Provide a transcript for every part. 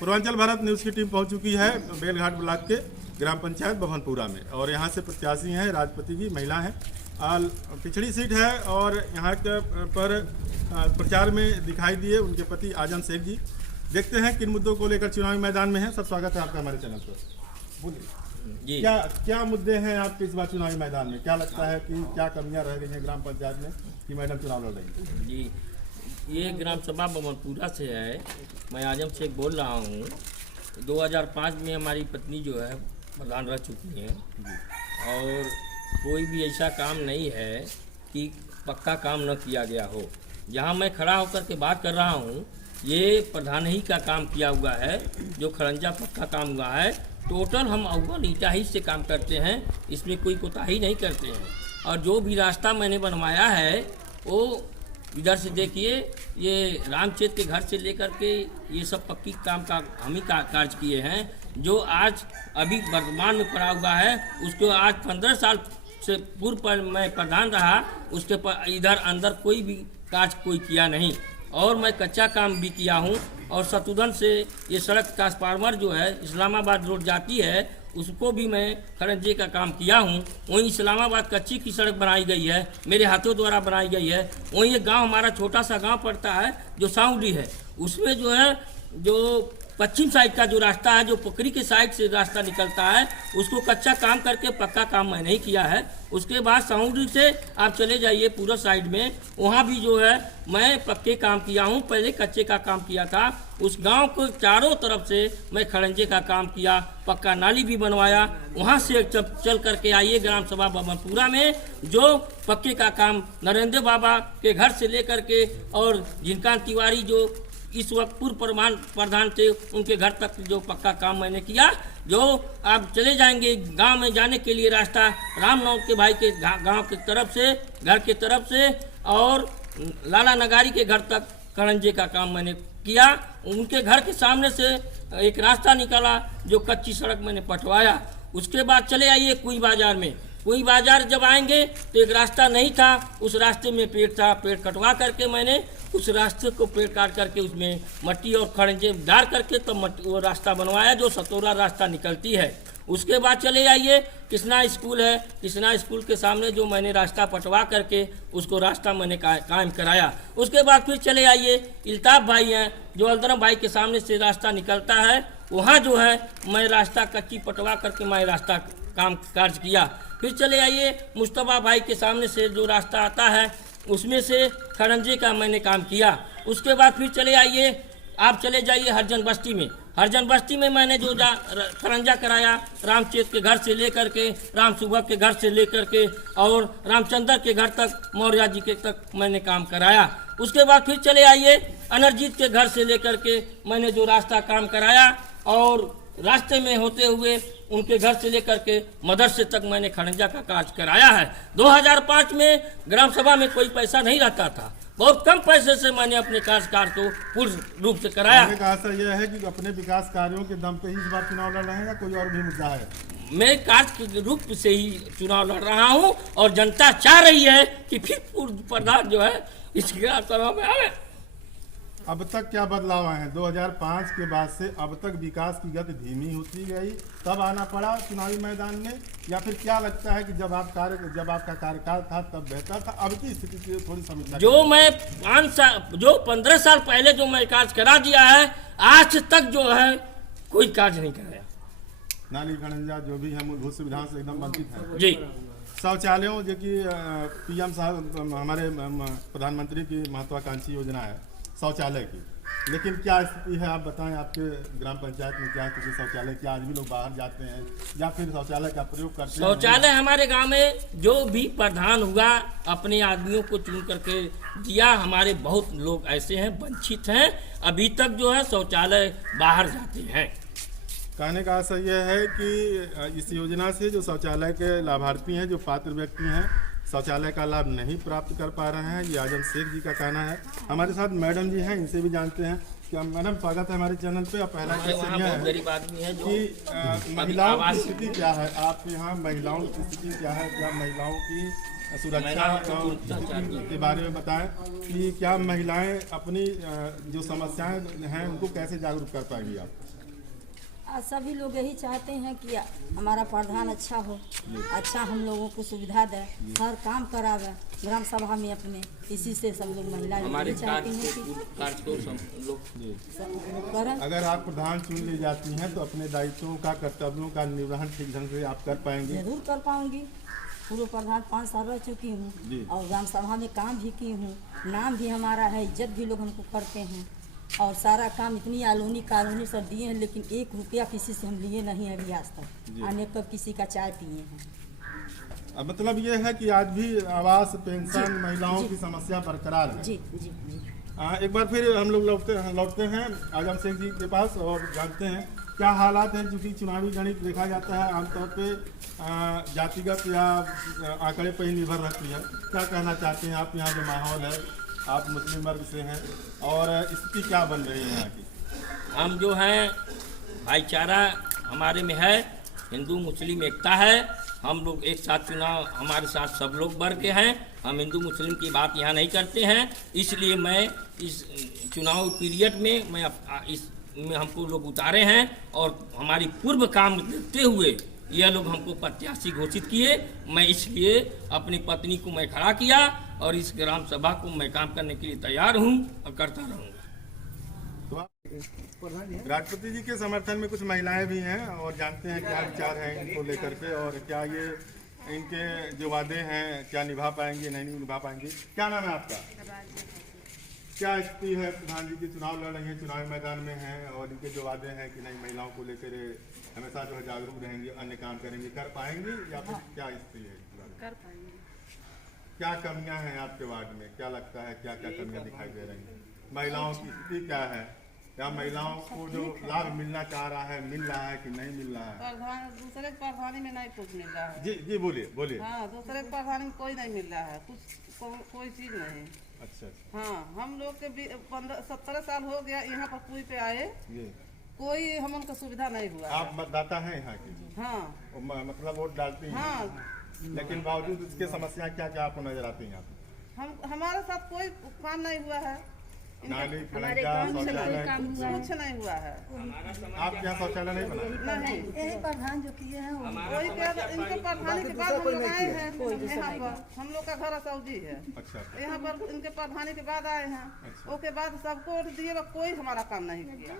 Purvanchal Bharat news की team पहुंच चुकी है बेलघाट ब्लॉक के ग्राम पंचायत बभनपुरा में और यहां से प्रत्याशी हैं राजपति जी, महिला हैं, पिछड़ी सीट है और यहाँ के पर प्रचार में दिखाई दिए उनके पति आजम शेख जी। देखते हैं किन मुद्दों को लेकर चुनावी मैदान में हैं। सब स्वागत है आपका हमारे चैनल पर। बोलिए क्या मुद्दे हैं आपके इस बार चुनावी मैदान में? क्या लगता है कि क्या कमियां रह गई हैं ग्राम पंचायत में कि मैडम चुनाव लड़ रही हैं? जी, ये ग्राम सभा बभनपुरा से है। मैं आजम शेख बोल रहा हूँ। 2005 में हमारी पत्नी जो है प्रधान रह चुकी हैं और कोई भी ऐसा काम नहीं है कि पक्का काम न किया गया हो। जहाँ मैं खड़ा होकर के बात कर रहा हूँ, ये प्रधान ही का काम किया हुआ है, जो खरंजा पक्का काम हुआ है। टोटल हम अव्वल ईटा ही से काम करते हैं, इसमें कोई कोताही नहीं करते हैं। और जो भी रास्ता मैंने बनवाया है वो इधर से देखिए, ये रामचेत के घर से लेकर के ये सब पक्की काम का हम ही कार्य किए हैं। जो आज अभी वर्तमान में पड़ा हुआ है उसको आज 15 साल से पूर्व पर मैं प्रधान रहा, उसके पर इधर अंदर कोई भी कार्य कोई किया नहीं। और मैं कच्चा काम भी किया हूँ और शत्रुधन से ये सड़क ट्रांसफार्मर जो है इस्लामाबाद रोड जाती है उसको भी मैं खरंजे का काम किया हूँ। वहीं इस्लामाबाद कच्ची की सड़क बनाई गई है, मेरे हाथों द्वारा बनाई गई है। वहीं एक गांव हमारा छोटा सा गांव पड़ता है जो साउंडी है, उसमें जो है जो पश्चिम साइड का जो रास्ता है, जो पोखरी के साइड से रास्ता निकलता है, उसको कच्चा काम करके पक्का काम मैंने ही किया है। उसके बाद साउंडी से आप चले जाइए पूरा साइड में, वहाँ भी जो है मैं पक्के काम किया हूँ। पहले कच्चे का काम किया था। उस गांव को चारों तरफ से मैं खरंजे का काम किया, पक्का नाली भी बनवाया। वहाँ से चल करके आइए ग्राम सभा बभनपुरा में, जो पक्के का काम नरेंद्र बाबा के घर से लेकर के और जिनका तिवारी जो इस वक्त पूर्व प्रधान थे उनके घर तक जो पक्का काम मैंने किया। जो आप चले जाएंगे गांव में जाने के लिए रास्ता रामनौर के भाई के गांव की तरफ से, घर के तरफ से और लाला नगारी के घर तक खरंजे का काम मैंने किया। उनके घर के सामने से एक रास्ता निकला जो कच्ची सड़क मैंने पटवाया। उसके बाद चले आइए कुई बाजार में। कुई बाजार जब आएंगे तो एक रास्ता नहीं था, उस रास्ते में पेड़ था, पेड़ कटवा करके मैंने उस रास्ते को पेड़ काट करके उसमें मट्टी और खरंजे डाल करके तो वो रास्ता बनवाया जो सतोरा रास्ता निकलती है। उसके बाद चले आइए कृष्णा स्कूल है, कृष्णा स्कूल के सामने जो मैंने रास्ता पटवा करके उसको रास्ता मैंने कायम कराया। उसके बाद फिर चले आइए इल्ताफ भाई हैं जो अलदरम भाई के सामने से रास्ता निकलता है, वहाँ जो है मैं रास्ता कच्ची पटवा करके मैं रास्ता काम कार्य किया। फिर चले आइए मुस्तफा भाई के सामने से जो रास्ता आता है उसमें से खरंजे का मैंने काम किया। उसके बाद फिर चले आइए, आप चले जाइए हरजन बस्ती में। हरजन बस्ती में मैंने जो खरंजा कराया रामचेत के घर से लेकर के, राम सुबह के घर से लेकर के और रामचंद्र के घर तक, मौर्य जी के तक मैंने काम कराया। उसके बाद फिर चले आइए अनरजीत के घर से लेकर के मैंने जो रास्ता काम कराया और रास्ते में होते हुए उनके घर से लेकर के मदरसे तक मैंने खरंजा का कार्य कराया है। 2005 में ग्राम सभा में कोई पैसा नहीं रहता था, बहुत कम पैसे से मैंने अपने कार्य को पूर्ण रूप से कराया। आशा यह है कि अपने विकास कार्यों के दम पे ही इस बार चुनाव लड़ रहे हैं या कोई और भी मुद्दा है? मैं कार्य के रूप से ही चुनाव लड़ रहा हूँ और जनता चाह रही है कि फिर पूर्व प्रधान जो है इस ग्राम सभा में आवे। अब तक क्या बदलाव आए हैं 2005 के बाद से? अब तक विकास की गति धीमी होती गई, तब आना पड़ा चुनावी मैदान में, या फिर क्या लगता है कि जब आपका कार्यकाल था तब बेहतर था? अब की स्थिति की थोड़ी समीक्षा। जो मैं 15 साल पहले जो मैं कार्य करा दिया है, आज तक जो है कोई कार्य नहीं कराया। नाली खरंजा जो भी है मूलभूत सुविधाओं से एकदम वंचित है जी। शौचालयों जो कि PM साहब हमारे प्रधानमंत्री की महत्वाकांक्षी योजना है शौचालय की, लेकिन क्या स्थिति है आप बताएं? आपके ग्राम पंचायत में क्या स्थिति शौचालय की? आज भी लोग बाहर जाते हैं या फिर शौचालय का प्रयोग करते हैं? शौचालय हमारे गांव में जो भी प्रधान हुआ अपने आदमियों को चुन करके दिया। हमारे बहुत लोग ऐसे हैं वंचित हैं, अभी तक जो है शौचालय बाहर जाते हैं। कहने का आशय यह है कि इस योजना से जो शौचालय के लाभार्थी हैं, जो पात्र व्यक्ति हैं, शौचालय का लाभ नहीं प्राप्त कर पा रहे हैं, ये आजम शेख जी का कहना है। हमारे साथ मैडम जी हैं, इनसे भी जानते हैं। क्या मैडम स्वागत है हमारे चैनल पे। पहला क्वेश्चन यह है कि महिलाओं की स्थिति क्या है आपके यहाँ? महिलाओं की स्थिति क्या है? क्या महिलाओं की सुरक्षा के बारे में बताएं कि क्या महिलाएं अपनी जो समस्याएं हैं उनको कैसे जागरूक कर पाएंगी आप? आज सभी लोग यही चाहते हैं कि हमारा प्रधान अच्छा हो, अच्छा हम लोगों को सुविधा दे, हर काम करावे ग्राम सभा में अपने। इसी से सब लोग महिला हमारे चाहती हैं कार्य को सब लोग कि करें। अगर आप प्रधान चुन ली जाती हैं तो अपने दायित्वों का, कर्तव्यों का निर्वहन ठीक ढंग से आप कर पाएंगे? जरूर कर पाऊंगी। पूर्व प्रधान 5 साल रह चुकी हूँ और ग्राम सभा में काम भी की हूँ, नाम भी हमारा है, इज्जत भी लोग हमको करते हैं और सारा काम इतनी कॉलोनी सब दिए हैं, लेकिन 1 रुपया किसी से हम लिए नहीं है अभी आज तक। आने कब किसी का चाय पिए हैं। अब मतलब ये है कि आज भी आवास, पेंशन, महिलाओं की समस्या बरकरार है। जी जी जी। एक बार फिर हम लोग लौटते हैं आजम सिंह जी के पास और जानते हैं क्या हालात हैं। चूँकि चुनावी गणित देखा जाता है आमतौर पे जातिगत या आंकड़े पर ही निर्भर रहती है। क्या कहना चाहते हैं आप? यहाँ जो माहौल है, आप मुस्लिम वर्ग से हैं और स्थिति क्या बन रही है यहाँ की? हम जो हैं भाईचारा हमारे में है, हिंदू मुस्लिम एकता है। हम लोग एक साथ चुनाव, हमारे साथ सब लोग वर्ग के हैं। हम हिंदू मुस्लिम की बात यहाँ नहीं करते हैं। इसलिए मैं इस चुनाव पीरियड में इसमें हमको लोग उतारे हैं और हमारी पूर्व काम देखते हुए यह लोग हमको प्रत्याशी घोषित किए। मैं इसलिए अपनी पत्नी को मैं खड़ा किया और इस ग्राम सभा को मैं काम करने के लिए तैयार हूँ और करता रहूँगा। राष्ट्रपति जी के समर्थन में कुछ महिलाएं भी हैं और जानते हैं क्या विचार है इनको लेकर के और क्या ये इनके जो वादे हैं क्या निभा पाएंगे, नहीं निभा पाएंगे। क्या नाम है आपका? क्या स्थिति है? प्रधान जी के चुनाव लड़ रही हैं, चुनावी मैदान में हैं और इनके जो वादे हैं कि नहीं महिलाओं को लेकर हमेशा जो है जागरूक रहेंगे, अन्य काम करेंगे, कर पाएंगे या फिर क्या स्थिति है? कर पाएंगे। क्या कमियां हैं आपके वार्ड में? क्या लगता है क्या क्या कमियां दिखाई दे रही हैं? महिलाओं की स्थिति क्या है? क्या महिलाओं को जो लाभ मिलना चाह रहा है मिल रहा है कि नहीं मिल रहा है? प्रधान दूसरे के प्रधानी में नहीं कुछ मिल रहा है। जी जी बोलिए। हाँ, दूसरे के प्रधानी में कोई नहीं मिल रहा है, कोई चीज नहीं। अच्छा। हाँ, हम लोग के 17 साल हो गया यहाँ पर पूरी पे आए, जी। कोई हम उनका सुविधा नहीं हुआ। आप मतदाता हैं यहाँ की? हाँ। मतलब वोट डालती हैं? हाँ। लेकिन बावजूद उसके समस्या क्या क्या आपको नजर आती हैं यहाँ पे? हमारे साथ कोई काम नहीं हुआ है। नाली, हमारे फलंगा, गांव में शौचालय कुछ नहीं हुआ है। आपके यहाँ शौचालय नहीं बना? नहीं, यही प्रधान जो किए हैं वही इनके प्रधानी के बाद हम लोग आए हैं यहाँ पर। हम लोग का घर सऊदी है। अच्छा। यहाँ पर इनके प्रधानी के बाद आए हैं। अच्छा। उसके बाद सबको वोट दिए, कोई हमारा काम नहीं किया।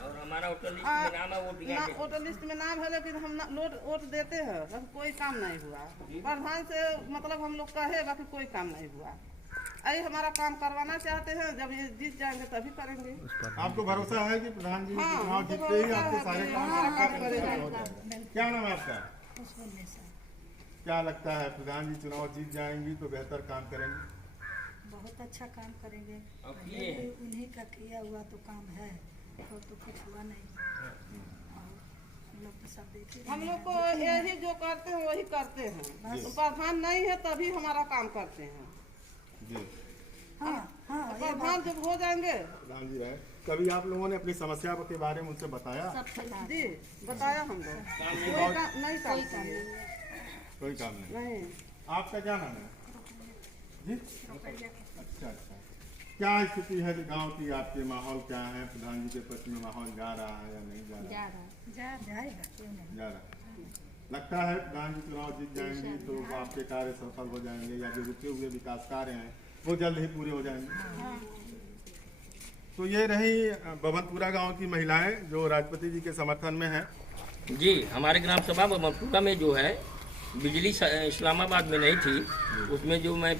और हमारा वोटर लिस्ट में नाम है, वोटर लिस्ट में नाम है, लेकिन हम वोट देते हैं, बस कोई काम नहीं हुआ। प्रधान से मतलब हम लोग कहे, बाकी कोई काम नहीं हुआ। अरे हमारा काम करवाना चाहते हैं, जब ये जीत जाएंगे तभी करेंगे। आपको भरोसा है कि प्रधान जी हाँ, चुनाव जीतते ही आपके सारे काम? क्या नाम है आपका? क्या लगता है प्रधान जी चुनाव जीत जाएंगी तो बेहतर काम करेंगे? बहुत अच्छा काम करेंगे। अब ये उन्हीं का किया हुआ तो काम है, और तो कुछ हुआ नहीं। हम लोग तो सब देखे, हम लोग को यही जो करते हैं वही करते हैं। प्रधान नहीं है तभी हमारा काम करते हैं। जी। हाँ हाँ, प्रधान जब हो जाएंगे। प्रधान जी है, कभी आप लोगों ने अपनी समस्या के बारे में उनसे बताया? जी बताया हम लोग। कोई काम नहीं। कोई काम नहीं। आपका क्या नाम है जी? अच्छा। क्या स्थिति है गांव की? आपके माहौल क्या है? प्रधान जी के पक्ष में माहौल जा रहा है या नहीं जा रहा? जाएगा, क्यों नहीं। जा रहा। लगता है प्रधान जी चुनाव जीत जाएंगे तो आपके कार्य सफल हो जाएंगे या जो रुके हुए विकास कार्य हैं वो जल्द ही पूरे हो जाएंगे। तो ये रही बभनपुरा गांव की महिलाएं जो राष्ट्रपति जी के समर्थन में हैं। जी, हमारे ग्राम सभा बभनपुरा में जो है बिजली इस्लामाबाद में नहीं थी। उसमें जो मैं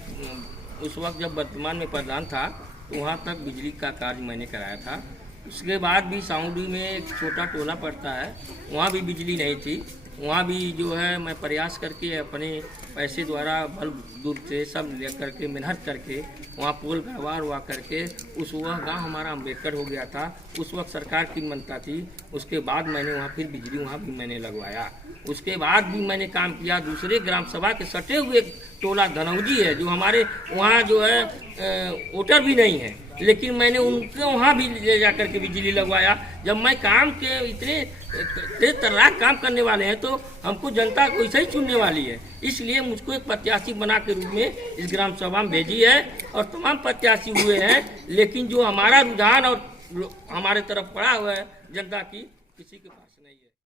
उस वक्त जब वर्तमान में प्रधान था तो वहाँ तक बिजली का कार्य मैंने कराया था। उसके बाद भी साउंडी में एक छोटा टोला पड़ता है, वहाँ भी बिजली नहीं थी। वहाँ भी जो है मैं प्रयास करके अपने पैसे द्वारा बल्ब दूर से सब ले करके मेहनत करके वहाँ पोल गड़वा करके वह गांव हमारा अम्बेडकर हो गया था। उस वक्त सरकार की मान्यता थी। उसके बाद मैंने वहाँ फिर बिजली वहाँ भी मैंने लगवाया। उसके बाद भी मैंने काम किया। दूसरे ग्राम सभा के सटे हुए टोला धनौजी है जो हमारे वहाँ जो है वोटर भी नहीं है, लेकिन मैंने उनके वहाँ भी ले जा करके बिजली लगवाया। जब मैं काम के इतने तेज तर्राक काम करने वाले हैं तो हमको जनता को ऐसे ही चुनने वाली है। इसलिए मुझको एक प्रत्याशी बना के रूप में इस ग्राम सभा में भेजी है और तमाम प्रत्याशी हुए हैं, लेकिन जो हमारा रुझान और हमारे तरफ पड़ा हुआ है जनता की किसी के पास नहीं है।